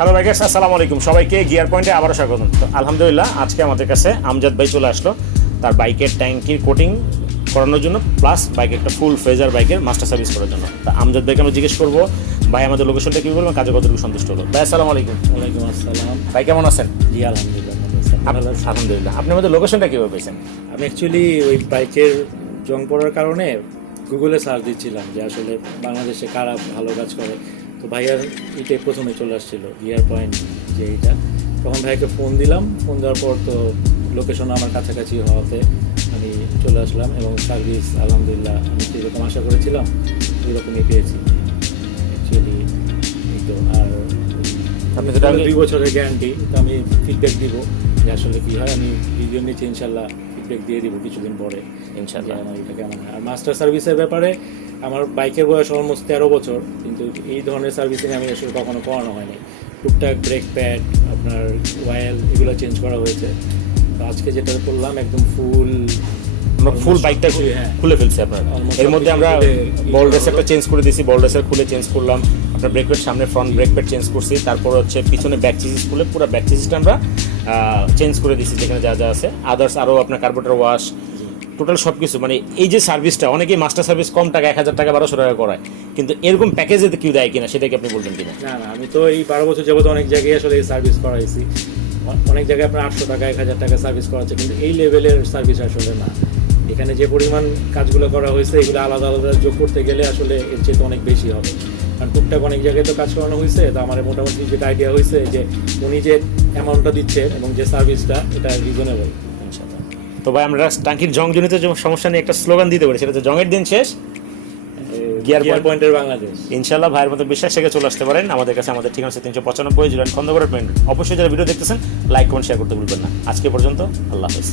Hello ভাইগার্স, আসসালামু আলাইকুম। সবাইকে গিয়ার পয়েন্টে আবারও স্বাগত। তো আলহামদুলিল্লাহ আজকে আমাদের কাছে আমজাদ ভাই চলে আসলো তার বাইকের ট্যাঙ্কির কোটিং করানোর জন্য, প্লাস বাইকে একটা ফুল ফ্রেজার বাইকের মাস্টার সার্ভিস করার জন্য। তা আমজাদ ভাইকে আমি জিজ্ঞেস করবো ভাই আমাদের লোকেশনটা কী বলবেন, কাজে কতটুকু সন্তুষ্ট হলো। ভাই আসসালামু আলাইকুম। ওয়ালাইকুম আসসালাম। ভাই কেমন আছেন? জি আলহামদুলিল্লাহ। আলহামদুলিল্লাহ। আপনি আমাদের লোকেশনটা কীভাবে পেয়েছেন? আমি অ্যাকচুয়ালি ওই বাইকের জং পড়ার কারণে গুগলে সার্চ দিচ্ছিলাম যে আসলে বাংলাদেশে কারা ভালো কাজ করে। তো ভাইয়ার এটাই প্রথমে চলে আসছিল গিয়ার পয়েন্ট, যে এইটা। তখন ভাইকে ফোন দিলাম, ফোন দেওয়ার পর তো লোকেশন আমার কাছাকাছি হওয়াতে আমি চলে আসলাম এবং সার্ভিস আলহামদুলিল্লাহ আমি যেরকম আশা করেছিলাম ওই রকমই পেয়েছি অ্যাকচুয়ালি। এই তো। আর আপনি তো 2 বছরের গ্যারান্টি, তো আমি ফিডব্যাক দিব যে আসলে কী হয়। আমি ভিডিও নিচে ইনশাল্লাহ ফিডব্যাক দিয়ে দিব কিছুদিন পরে ইনশাআল্লাহ। আমার এটা কেমন হয়। আর মাস্টার সার্ভিসের ব্যাপারে আমার বাইকের বয়স অলমোস্ট 13 বছর, কিন্তু এই ধরনের সার্ভিসিং আমি আসলে কখনো করানো হয়নি। টুকটাক ব্রেক প্যাড, আপনার অয়েল, এগুলো চেঞ্জ করা হয়েছে। তো আজকে যেটা করলাম একদম ফুল আমরা ফুল বাইকটা হ্যাঁ খুলে ফেলছি আপনার। Almost এর মধ্যে আমরা সবকিছু বল খুলে রেসারটা চেঞ্জ করে দিয়েছি, বল রেসার খুলে চেঞ্জ করলাম। আপনার ব্রেক প্যাড সামনে ফ্রন্ট ব্রেক প্যাড চেঞ্জ করছি, তারপর হচ্ছে পিছনে ব্যাক চেঞ্জ খুলে পুরো ব্যাক চেঞ্জটা আমরা চেঞ্জ করে দিয়েছি যেখানে যা যা আছে। আদার্স আরও আপনার কার্বোরেটর ওয়াশ, টোটাল সব কিছু। মানে এই যে সার্ভিসটা, অনেকেই মাস্টার সার্ভিস কম টাকা 1000 টাকা 1200 টাকা করায়, কিন্তু এরকম প্যাকেজে কেউ দেয় কিনা সেটাকে আপনি বলবেন কিনা? না না, আমি তো এই 12 বছর যাবত অনেক জায়গায় আসলে এই সার্ভিস করাইছি। অনেক জায়গায় আপনার 800 টাকা 1000 টাকা সার্ভিস করাচ্ছে, কিন্তু এই লেভেলের সার্ভিস আসলে না। এখানে যে পরিমাণ কাজগুলো করা হয়েছে এগুলো আলাদা আলাদা যোগ করতে গেলে আসলে এর চেয়ে তো অনেক বেশি হবে। কারণ টুকটাক অনেক জায়গায় তো কাজ করানো হয়েছে। তো আমার মোটামুটি যেটা আইডিয়া হয়েছে যে উনি যে অ্যামাউন্টটা দিচ্ছে এবং যে সার্ভিসটা, এটা রিজনেবল ইনশাআল্লাহ। তো ভাই আমরা টাঙ্কির জংজনিত যে সমস্যা নিয়ে একটা স্লোগান দিতে পারি, সেটা হচ্ছে জংয়ের দিন শেষ, গিয়ার পয়েন্টের বাংলাদেশ। ইনশাল্লাহ। ভাইয়ের মতো বিশ্বাস থেকে চলে আসতে পারেন আমাদের কাছে। আমাদের ঠিকানা হচ্ছে 395 জুলান খন্দকার পেন্ট। অবশ্যই যারা ভিডিও দেখতেছেন লাইক কমেন্ট শেয়ার করতে ভুলবেন না। আজকে পর্যন্ত আল্লাহ হাফেজ।